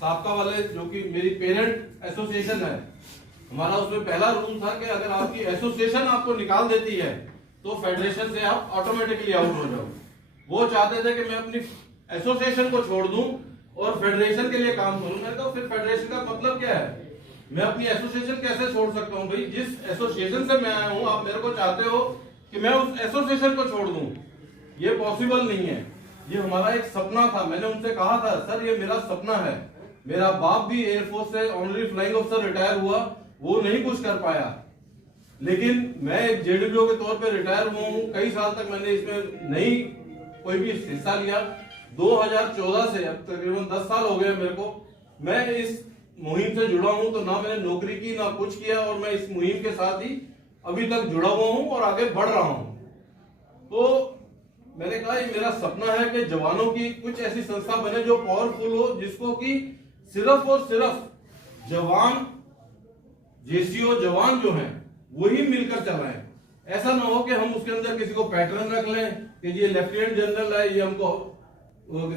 साबका वाले जो कि मेरी पेरेंट एसोसिएशन है, हमारा उसमें पहला रूल था कि अगर आपकी एसोसिएशन आपको निकाल देती है तो फेडरेशन से आप ऑटोमेटिकली आउट हो जाओ। वो चाहते थे कि मैं अपनी एसोसिएशन को छोड़ दूं और फेडरेशन के लिए काम करूं। मैंने कहा फिर फेडरेशन का मतलब क्या है? मैं अपनी एसोसिएशन कैसे छोड़ सकता हूं? भाई जिस एसोसिएशन से मैं आया हूं, आप मेरे को चाहते हो कि मैं उस एसोसिएशन को छोड़ दूं, ये पॉसिबल नहीं है। ये हमारा एक सपना था। मैंने उनसे कहा था, सर ये मेरा सपना है। मेरा बाप भी एयरफोर्स से ऑनरी फ्लाइंग ऑफिसर रिटायर हुआ, वो नहीं कुछ कर पाया, लेकिन मैं एक जेडब्ल्यू के तौर पे रिटायर हुआ हूँ। कई साल तक मैंने इसमें नहीं कोई भी हिस्सा लिया। 2014 से अब तकरीबन 10 साल हो गए मेरे को, मैं इस मुहिम से जुड़ा हूं। तो ना मैंने नौकरी की ना कुछ किया, और मैं इस मुहिम के साथ ही अभी तक जुड़ा हुआ हूं और आगे बढ़ रहा हूं। तो मैंने कहा ये मेरा सपना है कि जवानों की कुछ ऐसी संस्था बने जो पावरफुल हो, जिसको कि सिर्फ और सिर्फ जवान, जेसीओ जवान जो हैं वही मिलकर चलाएं। ऐसा ना हो कि हम उसके अंदर किसी को पैटर्न रख लें कि ये लेफ्टिनेंट जनरल है, ये हमको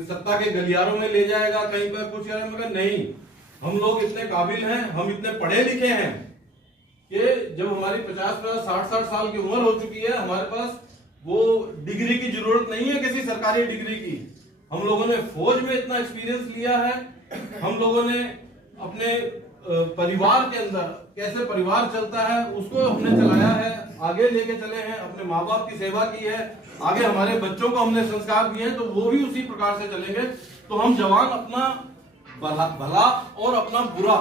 सत्ता के गलियारों में ले जाएगा, कहीं पर कुछ करें। मगर नहीं, हम लोग इतने काबिल हैं, हम इतने पढ़े लिखे हैं कि जब हमारी 50-60 साल की उम्र हो चुकी है, हमारे पास वो डिग्री की जरूरत नहीं है किसी सरकारी डिग्री की। हम लोगों ने फौज में इतना एक्सपीरियंस लिया है, हम लोगों ने अपने परिवार के अंदर कैसे परिवार चलता है उसको हमने चलाया है, आगे लेके चले हैं, अपने माँ बाप की सेवा की है, आगे हमारे बच्चों को हमने संस्कार दिए हैं, तो वो भी उसी प्रकार से चलेंगे। तो हम जवान अपना भला और अपना बुरा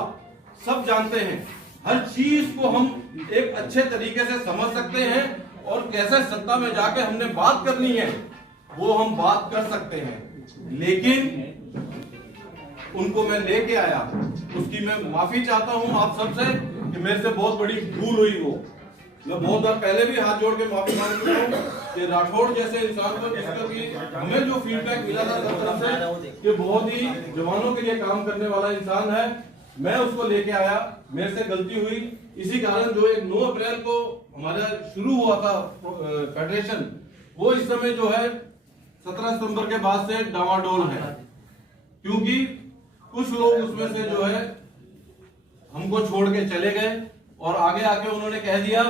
सब जानते हैं। हर चीज को हम एक अच्छे तरीके से समझ सकते हैं, और कैसे सत्ता में जाके हमने बात करनी है वो हम बात कर सकते हैं। लेकिन उनको मैं लेके आया, उसकी मैं माफी चाहता हूं आप सबसे कि मेरे से बहुत बड़ी भूल हुई। वो मैं बहुत बार पहले भी हाथ जोड़ के माफी मांग चुका हूं कि राठौड़ जैसे इंसान को, जिसका कि हमें जो फीडबैक मिला था सब तरफ से कि बहुत ही जवानों के लिए काम करने वाला इंसान है, मैं उसको लेके आया, मेरे से गलती हुई। इसी कारण जो एक 9 अप्रैल को हमारा शुरू हुआ था फेडरेशन, वो इस समय जो है 17 सितंबर के बाद से डावाडोल है, क्योंकि कुछ लोग उसमें से जो है हमको छोड़ के चले गए और आगे आके उन्होंने कह दिया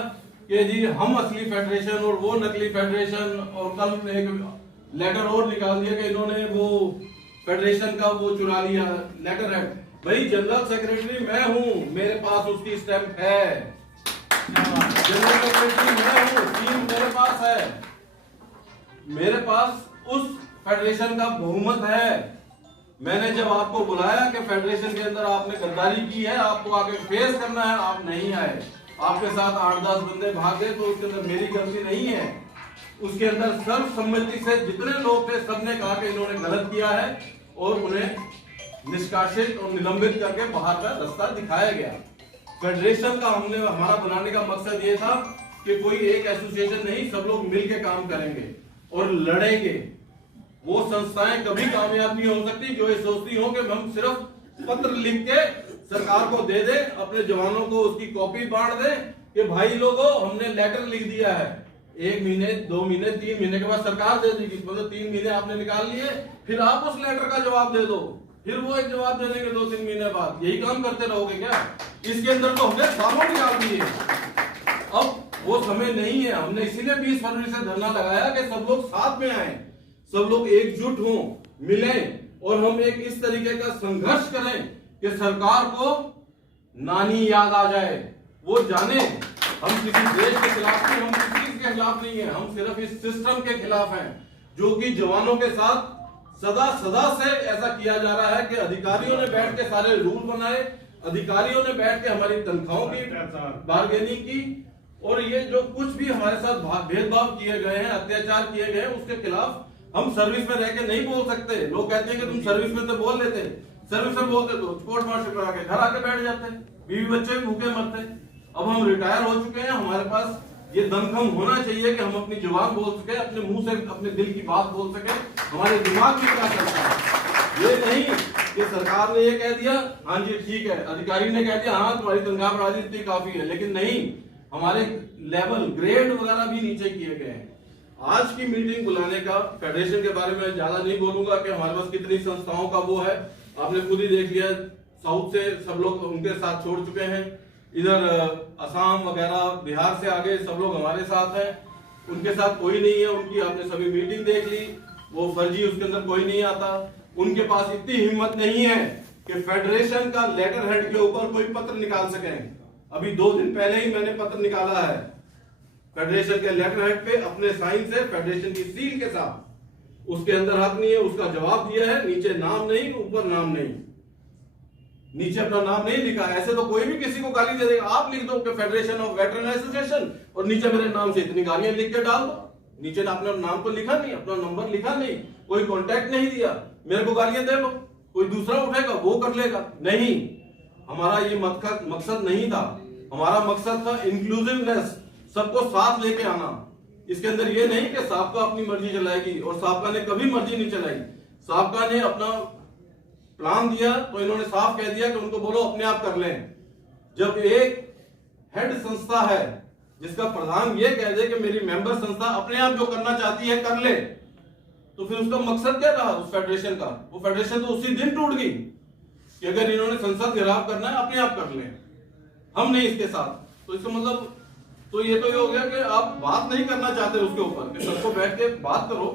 कि जी हम असली फेडरेशन और वो नकली फेडरेशन, और कल एक लेटर और निकाल दिया कि इन्होंने वो फेडरेशन का वो चुरा लिया लेटर हेड। भाई जनरल सेक्रेटरी मैं हूं, मेरे पास उसकी स्टैंप है, जनरल सेक्रेटरी मैं हूं, टीम मेरे पास है, मेरे पास उस फेडरेशन का बहुमत है। मैंने जब आपको बुलाया कि फेडरेशन के अंदर आपने गद्दारी की है, आपको आगे फेस करना है, आप नहीं आए, आपके साथ 8-10 बंदे भाग गए, तो उसके अंदर मेरी गलती नहीं है। उसके अंदर सर्वसम्मति से जितने लोग थे सबने कहा कि इन्होंने गलत किया है, और उन्हें निष्कासित और निलंबित करके बाहर का रास्ता दिखाया गया। फेडरेशन का हमारा बनाने का मकसद ये था कि कोई एक एसोसिएशन नहीं, सब लोग मिलकर काम करेंगे और लड़ेंगे। वो संस्थाएं कभी कामयाब नहीं हो सकती जो ये सोचती हो कि हम सिर्फ पत्र लिख के सरकार को दे दे, अपने जवानों को उसकी कॉपी बांट दे कि भाई लोगों हमने लेटर लिख दिया है। 1 महीने 2 महीने 3 महीने के बाद सरकार दे देगी, मतलब 3 महीने आपने निकाल लिए, फिर आप उस लेटर का जवाब दे दो, फिर वो एक जवाब दे देंगे 2-3 महीने बाद। यही काम करते रहोगे क्या? इसके अंदर तो हमने सालों निकाल दिए। अब वो समय नहीं है, हमने इसीलिए 20 फरवरी से धरना लगाया कि सब लोग साथ में आए, सब लोग एकजुट हों, मिलें, और हम एक इस तरीके का संघर्ष करें कि सरकार को नानी याद आ जाए, वो जाने हम किसी देश के खिलाफ नहीं, हम किसी के खिलाफ नहीं है, हम सिर्फ इस सिस्टम के खिलाफ हैं जो कि जवानों के साथ सदा से ऐसा किया जा रहा है कि अधिकारियों ने बैठ के सारे रूल बनाए, अधिकारियों ने बैठ के हमारी तनख्वाहों की बार्गेनिंग की, और ये जो कुछ भी हमारे साथ भेदभाव किए गए हैं, अत्याचार किए गए हैं, उसके खिलाफ हम सर्विस में रह के नहीं बोल सकते। लोग कहते हैं कि तुम सर्विस में तो बोल लेते, सर्विस में बोलते तो कोर्ट मार्शल करा के घर आके बैठ जाते, बीवी बच्चे भूखे मरते। अब हम रिटायर हो चुके हैं, हमारे पास ये दमखम होना चाहिए कि हम अपनी जुबान बोल सके, अपने मुंह से अपने दिल की बात बोल सके, हमारे दिमाग में क्या चलता है। ये नहीं कि सरकार ने ये कह दिया हाँ जी ठीक है, अधिकारी ने कह दिया हाँ तुम्हारी तनख्वाह बढ़ा दी इतनी काफी है, लेकिन नहीं, हमारे लेवल ग्रेड वगैरह भी नीचे किए गए हैं। आज की मीटिंग बुलाने का, फेडरेशन के बारे में ज्यादा नहीं बोलूंगा कि हमारे पास कितनी संस्थाओं का वो है, आपने खुद ही देख लिया। साउथ से सब लोग उनके साथ छोड़ चुके हैं, इधर असम वगैरह बिहार से आगे सब लोग हमारे साथ हैं, उनके साथ कोई नहीं है। उनकी आपने सभी मीटिंग देख ली, वो फर्जी, उसके अंदर कोई नहीं आता। उनके पास इतनी हिम्मत नहीं है कि फेडरेशन का लेटर हेड के ऊपर कोई पत्र निकाल सके। अभी 2 दिन पहले ही मैंने पत्र निकाला है फेडरेशन के लेटर हेड पे अपने साइन से, फेडरेशन की सील के साथ। उसके अंदर हक नहीं है, उसका जवाब दिया है, नीचे नाम नहीं, ऊपर नाम नहीं, नीचे अपना नाम नहीं लिखा। ऐसे तो कोई भी किसी को गाली दे देगा। आप लिख दो कि फेडरेशन ऑफ वेटरन एसोसिएशन और नीचे मेरे नाम से इतनी गालियां लिख के डाल दो। नीचे अपना नाम तो लिखा नहीं, अपना नंबर लिखा नहीं, कोई कॉन्टैक्ट नहीं दिया, मेरे को गालियां दे लो, कोई दूसरा उठेगा वो कर लेगा। नहीं, हमारा ये मकसद नहीं था। हमारा मकसद था इंक्लूसिवनेस, सबको साथ लेके आना। इसके अंदर ये नहीं कि साबका अपनी मर्जी चलाएगी, और साबका ने कभी मर्जी नहीं चलाई। साबका ने अपना प्लान दिया तो इन्होंने साफ कह दिया कि उनको बोलो अपने आप कर लें। जब एक हेड संस्था है जिसका प्रधान ये कह दे कि मेरी मेंबर संस्था अपने आप जो करना चाहती है कर ले, तो फिर उसका मकसद क्या रहा उस फेडरेशन का? वो फेडरेशन तो उसी दिन टूट गई कि अगर इन्होंने संसद घेराव करना है अपने आप कर लें, हम नहीं इसके साथ। तो इसका मतलब तो ये हो गया कि आप बात नहीं करना चाहते उसके ऊपर, कि सबको बैठ के बात करो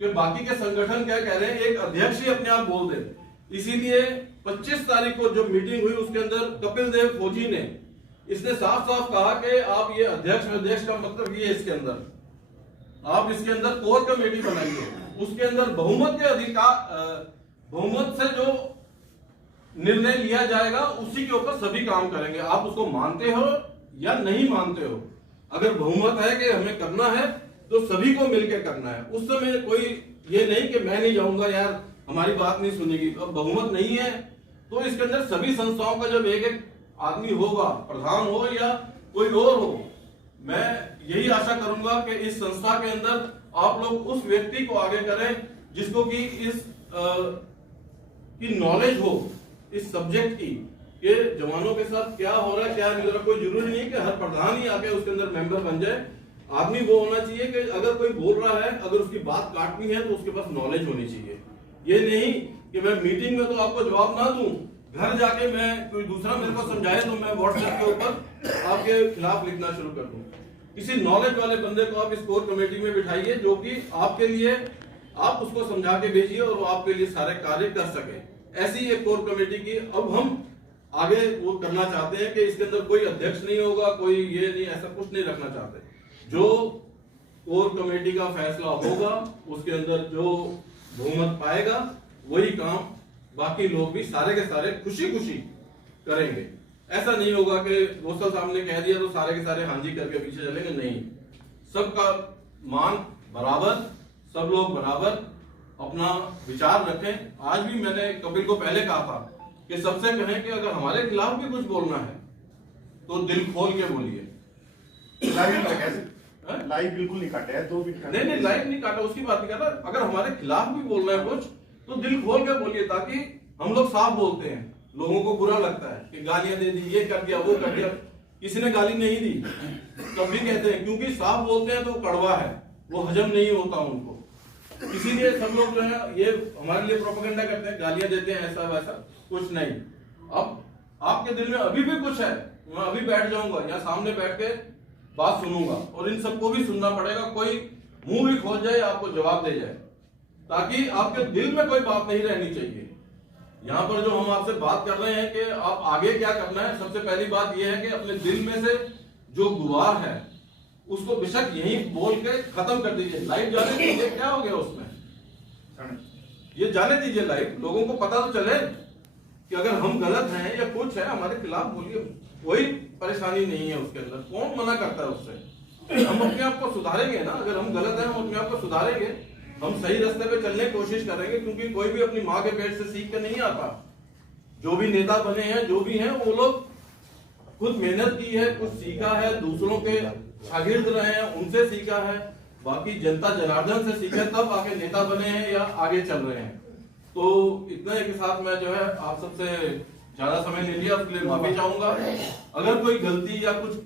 कि बाकी के संगठन क्या कह रहे हैं, एक अध्यक्ष ही अपने आप बोल दे। इसीलिए 25 तारीख को जो मीटिंग हुई उसके अंदर कपिल देव फौजी ने इसने साफ साफ कहा कि आप ये अध्यक्ष का मतलब ये, इसके अंदर आप इसके अंदर कोर कमेटी बनाइए, उसके अंदर बहुमत के अधिकार, बहुमत से जो निर्णय लिया जाएगा उसी के ऊपर सभी काम करेंगे। आप उसको मानते हो या नहीं मानते हो, अगर बहुमत है कि हमें करना है तो सभी को मिलकर करना है। उस समय कोई ये नहीं कि मैं नहीं जाऊंगा यार हमारी बात नहीं सुनेगी। अब बहुमत नहीं है तो इसके अंदर सभी संस्थाओं का जब एक एक आदमी होगा, प्रधान हो या कोई और हो, मैं यही आशा करूंगा कि इस संस्था के अंदर आप लोग उस व्यक्ति को आगे करें जिसको कि इस की नॉलेज हो इस सब्जेक्ट की, कि जवानों के साथ क्या हो रहा है क्या नहीं हो रहा। कोई जरूरी नहीं कि हर प्रधान ही आके उसके अंदर मेंबर बन जाए। आदमी वो होना चाहिए कि अगर कोई बोल रहा है, अगर उसकी बात काटनी है तो उसके पास नॉलेज होनी चाहिए। ये नहीं कि मैं मीटिंग में तो आपको जवाब ना दूं, घर जाके मैं कोई दूसरा मेरे को समझाए तो मैं व्हाट्सएप के ऊपर आपके खिलाफ लिखना शुरू कर दूं। किसी नॉलेज वाले बंदे को आप इस कोर कमेटी में बिठाइए जो कि आपके लिए, आप उसको समझा के भेजिए और वो आपके लिए सारे कार्य कर सके। ऐसी एक कोर कमेटी की अब हम आगे वो करना चाहते हैं कि इसके अंदर कोई अध्यक्ष नहीं होगा, कोई ये नहीं, ऐसा कुछ नहीं रखना चाहते। जो कोर कमेटी का फैसला होगा उसके अंदर जो बहुमत पाएगा वही काम बाकी लोग भी सारे के सारे खुशी खुशी करेंगे। ऐसा नहीं होगा कि गोसल साहब ने कह दिया तो सारे के सारे हाँ जी करके पीछे चलेंगे, नहीं। सबका मान बराबर, सब लोग बराबर अपना विचार रखें। आज भी मैंने कपिल को पहले कहा था कि सबसे कहें कि अगर हमारे खिलाफ भी कुछ बोलना है तो दिल खोल के बोलिए। लाइव बिल्कुल नहीं काटा है, 2 मिनट का नहीं लाइव नहीं काटा, उसकी बात नहीं कर रहा। अगर हमारे खिलाफ भी बोलना है कुछ तो दिल खोल के बोलिए, ताकि हम लोग साफ बोलते हैं। लोगों को बुरा लगता है कि गालियां दे दी, ये कर दिया, वो कर दिया। किसी ने गाली नहीं दी तब भी कहते हैं, क्योंकि साफ बोलते हैं तो कड़वा है, वो हजम नहीं होता उनको। इसीलिए सब लोग जो है ये हमारे लिए प्रोपेगेंडा करते हैं, गालियां देते हैं, ऐसा वैसा कुछ नहीं। अब आपके दिल में अभी भी कुछ है, मैं अभी बैठ जाऊंगा या सामने बैठ के बात सुनूंगा, और इन सबको भी सुनना पड़ेगा। कोई मुंह भी खोल जाए आपको जवाब दे जाए, ताकि आपके दिल में कोई बात नहीं रहनी चाहिए। यहाँ पर जो हम आपसे बात कर रहे हैं कि आप आगे क्या करना है, सबसे पहली बात यह है कि अपने दिल में से जो गुवार है उसको बेशक यहीं बोल के खत्म कर दीजिए। लाइव जाने दीजिए, क्या हो गया उसमें, ये जाने दीजिए लाइव, लोगों को पता तो चले कि अगर हम गलत हैं या कुछ है हमारे खिलाफ बोलिए, कोई परेशानी नहीं है उसके अंदर। कौन मना करता है उससे? हम अपने आप को सुधारेंगे ना, अगर हम गलत हैं हम अपने आप को सुधारेंगे, हम सही रास्ते पे चलने की कोशिश करेंगे। क्योंकि कोई भी अपनी माँ के पेट से सीख के नहीं आता। जो भी नेता बने हैं, जो भी हैं, वो लोग खुद मेहनत की है, कुछ सीखा है, दूसरों के शागिर्द रहे हैं, उनसे सीखा है, बाकी जनता जनार्दन से सीखे तब आके नेता बने हैं या आगे चल रहे हैं। तो इतने के साथ मैं जो है आप सबसे ज्यादा समय ले लिया, उसके लिए माफी चाहूंगा। अगर कोई गलती या कुछ